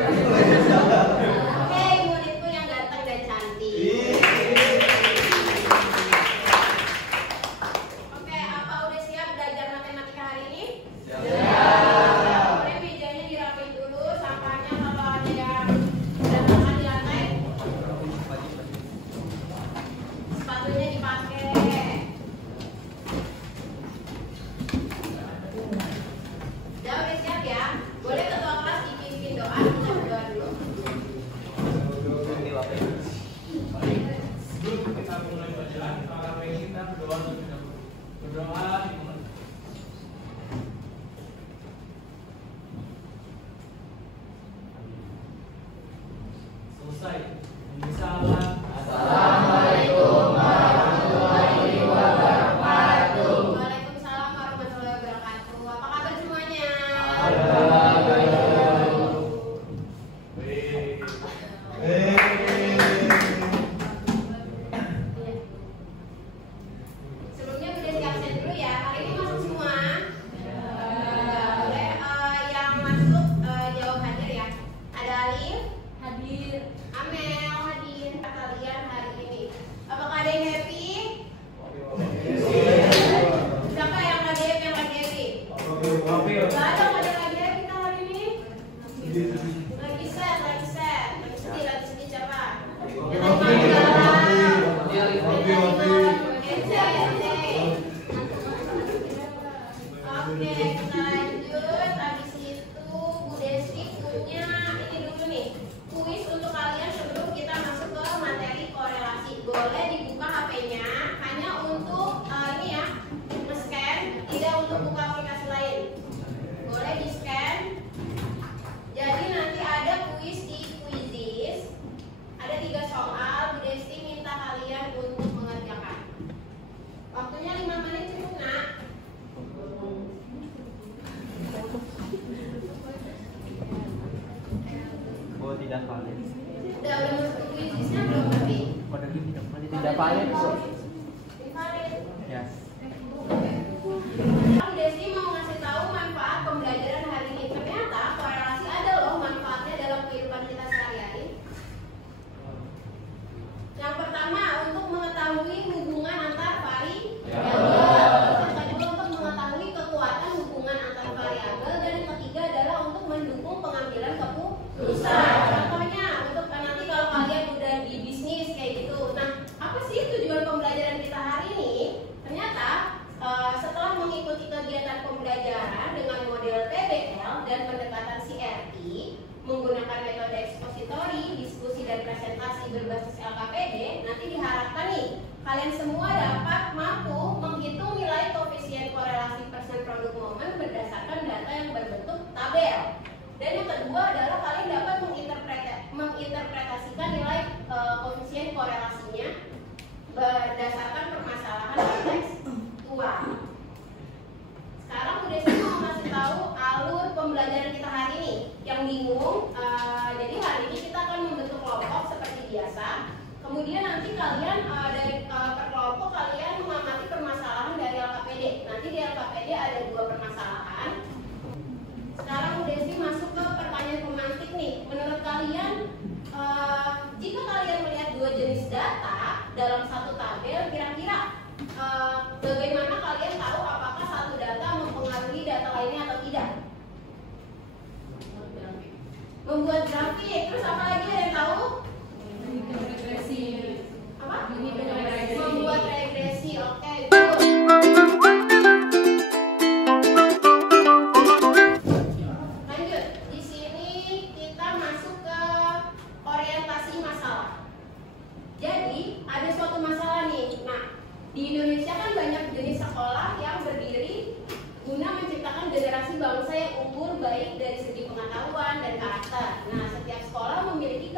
Hei muridku yang ganteng dan cantik. Oke, apa udah siap belajar matematika hari ini? Siap. Boleh mejanya dirapiin dulu, sampahnya kalau ada yang berantakan di lantai. Sepatunya dipakai. Udah siap ya? Boleh ketua kelas dipimpin doa, kita berdoa dulu. Sebelum kita mulai belajar, kita berdoa. Selesai. Assalamualaikum warahmatullahi wabarakatuh. Waalaikumsalam warahmatullahi wabarakatuh. Apa kabar semuanya? Sebelumnya udah siap set dulu ya. Hari ini masuk semua. Boleh yang masuk jawab hadir ya. Ada Alif, hadir. Amel hadir. Kalian hari ini. Apakah ada yang happy? Siapa yang lagi happy? Gak ada yang lagi happy kita hari ini. Lagi sedih siapa? Yang lagi Oke, kita lanjut. Habis itu Bu Desi punya ini dulu nih, kuis untuk kalian sebelum kita masuk ke materi korelasi. Boleh dibuka HP-nya, hanya untuk ini ya, nge-scan, tidak untuk buka aplikasi lain. Boleh di-scan. Jadi nanti ada kuis di Quizizz. Ada 3 soal. Bu Desi minta kalian untuk mengerjakan. Waktunya 5 menit cukup, Nak. Oh, tidak valid. Udah masuk Quizizz-nya belum tapi? Tidak valid, Bu. Invalid. Ya. Bu Desi mau ngasih tahu manfaat pembelajaran hari ini. Ternyata korelasi ada loh manfaatnya dalam kehidupan kita sehari-hari. Yang pertama untuk mengetahui hubungan antar variabel. Yang kedua untuk mengetahui kekuatan hubungan antar variabel, dan yang ketiga adalah untuk mendukung pengambilan keputusan. Contohnya untuk nanti kalau kalian udah di bisnis kayak gitu. Nah, apa sih tujuan pembelajaran kita hari ini? Ternyata setelah mengikuti kegiatan pembelajaran dengan model PBL dan pendekatan CRT menggunakan metode ekspositori, diskusi dan presentasi berbasis LKPD, nanti diharapkan nih kalian semua dapat mampu menghitung nilai koefisien korelasi persen produk momen berdasarkan data yang berbentuk tabel. Dan yang kedua adalah kalian dapat menginterpretasikan nilai koefisien korelasinya berdasarkan permasalahan kontekstual. Sekarang Bu Desi mau ngasih tahu alur pembelajaran kita hari ini. Yang bingung, jadi hari ini kita akan membentuk kelompok seperti biasa. Kemudian nanti kalian dari per kelompok kalian mengamati permasalahan dari LKPD. Nanti di LKPD ada 2 permasalahan. Sekarang Bu Desi masuk ke pertanyaan pemantik nih. Menurut kalian, jika kalian melihat 2 jenis data dalam satu tabel, kira-kira bagaimana kalian tahu apakah satu data mempengaruhi data lainnya atau tidak? Membuat grafik. Terus apa lagi yang tahu? Regresi. Apa? Membuat regresi. Oke. Lanjut. Di sini kita masuk ke orientasi masalah. Jadi ada suatu masalah nih. Nah, di Indonesia kan banyak jenis sekolah yang berdiri guna menciptakan generasi bangsa yang unggul baik dari segi pengetahuan dan karakter. Nah, setiap sekolah memiliki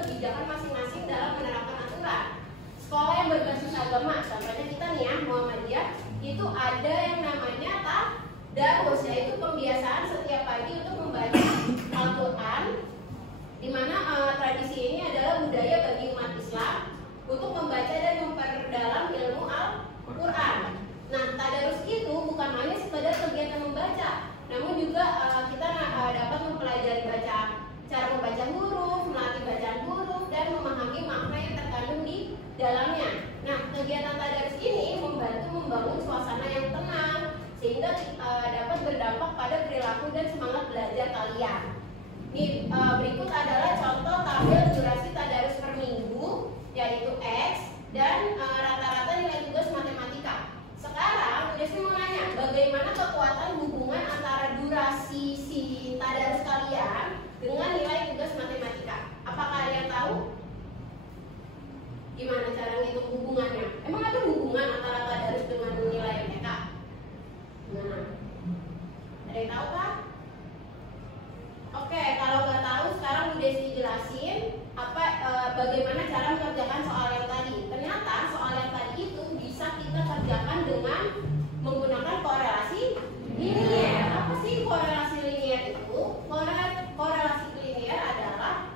berikut adalah contoh tabel durasi tadarus per minggu, yaitu X, dan rata-rata nilai tugas matematika. Sekarang, Desi mau nanya, bagaimana kekuatan hubungan antara durasi si tadarus kalian dengan nilai tugas matematika? Apakah kalian tahu? Gimana cara ngitung hubungannya? Emang ada hubungan antara tadarus dengan nilai MTK? Gimana? Ada yang tahu kan? Oke, kalau nggak tahu sekarang Bu Desi jelasin bagaimana cara mengerjakan soal yang tadi. Ternyata soal yang tadi itu bisa kita kerjakan dengan menggunakan korelasi linier. Apa sih korelasi linier itu? Korelasi linier adalah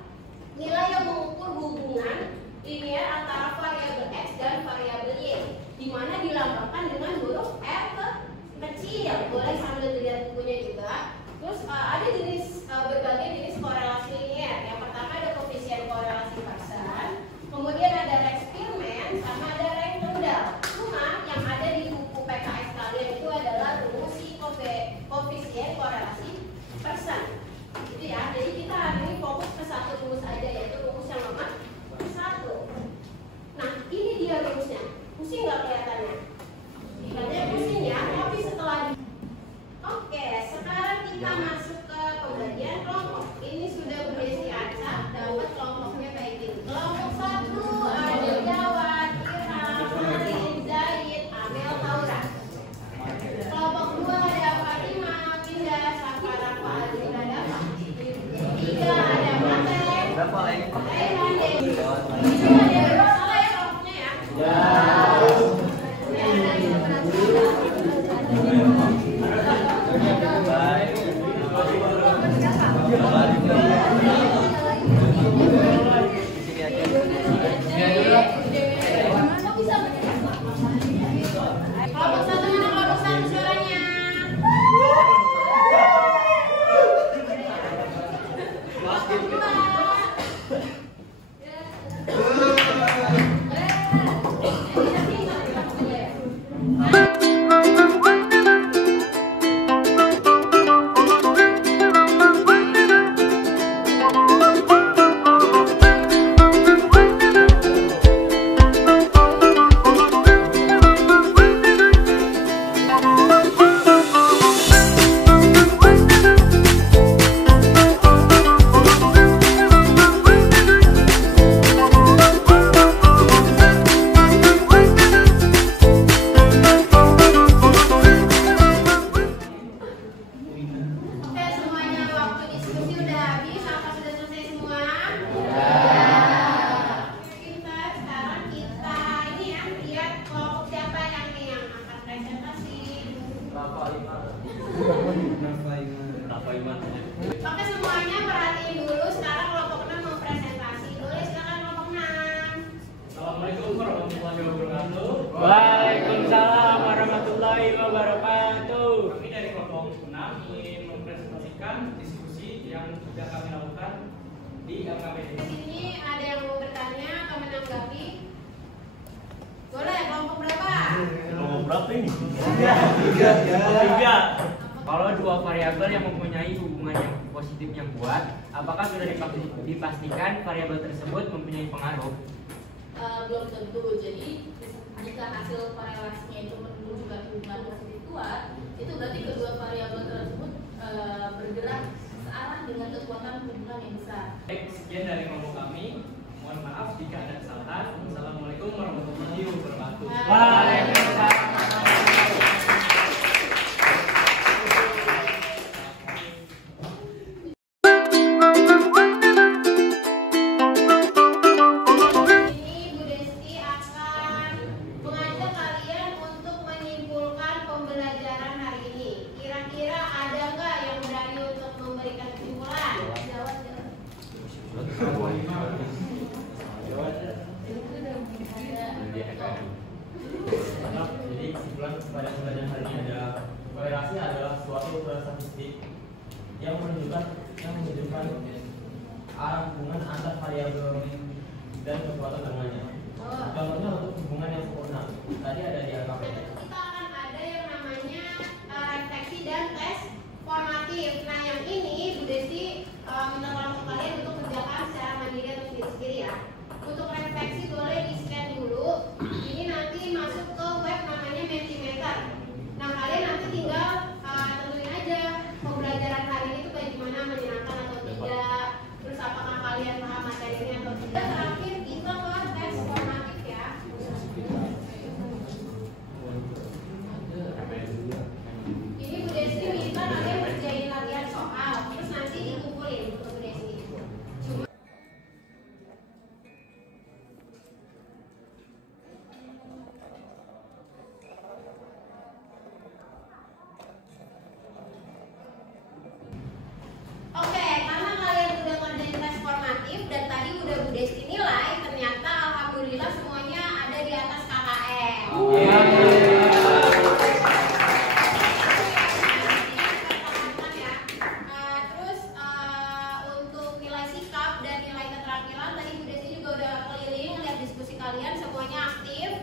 nilai yang mengukur hubungan linier antara variabel X dan variabel Y, di mana dilambangkan dengan huruf R kecil. Boleh sambil dilihat bukunya juga. Terus ada berbagai jenis korelasi linier. Yang pertama ada koefisien korelasi Pearson, kemudian ada Rex-Spearman, sama ada Rank-Kendall. Cuma yang ada di buku PKS kalian itu adalah rumus si koefisien korelasi Pearson. Gitu ya. Jadi kita hari ini fokus ke satu rumus aja, yaitu rumus yang nomor 1. Nah, ini dia rumusnya. Pusing nggak kelihatannya? Kelihatannya pusing ya, tapi setelah Oke, sekarang kita masuk ke pembagian kelompok. Ini sudah Bu Desi acak, dapat kelompoknya kayak gini. Kelompok 1 ada Jawad, Irham, Marin, Zaid, Amel, Taura. Kelompok 2 ada Fatimah, Winda, Safara, Fadil, Dafa. 3 ada Matek, Raihan, Dewi. Itu ada salah ya kelompoknya ya? Kelompok 1 mana kelompok 1 suaranya? Oke semuanya perhatiin dulu. Sekarang kelompok 6 mau presentasi. Boleh silakan kelompok 6. Assalamualaikum warahmatullahi wabarakatuh. Waalaikumsalam warahmatullahi wabarakatuh. Kami dari kelompok 6 ingin mempresentasikan diskusi yang sudah kami lakukan di LKPD. Di sini ada yang mau bertanya atau menanggapi? Boleh, kelompok berapa? Kelompok berapa ini? 3. Kalau dua variabel yang mempunyai hubungan yang positif yang kuat, apakah sudah dipastikan variabel tersebut mempunyai pengaruh? Belum tentu. Jadi jika hasil korelasinya itu menunjukkan hubungan positif kuat, itu berarti kedua variabel tersebut bergerak searah dengan kekuatan hubungan yang besar. Baik, sekian dari kelompok kami. Mohon maaf jika ada kesalahan. Assalamualaikum warahmatullahi wabarakatuh. Waalaikumsalam. Jadi kesimpulan pada pembelajaran hari ini adalah korelasi adalah suatu ukuran statistik yang menunjukkan arah hubungan antar variabel dan kekuatan hubungannya. Contohnya untuk hubungan yang sempurna tadi ada di LKPD. Kita akan ada yang namanya refleksi dan tes formatif. Nah yang ini Bu Desi minta tolong ke kalian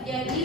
Jadi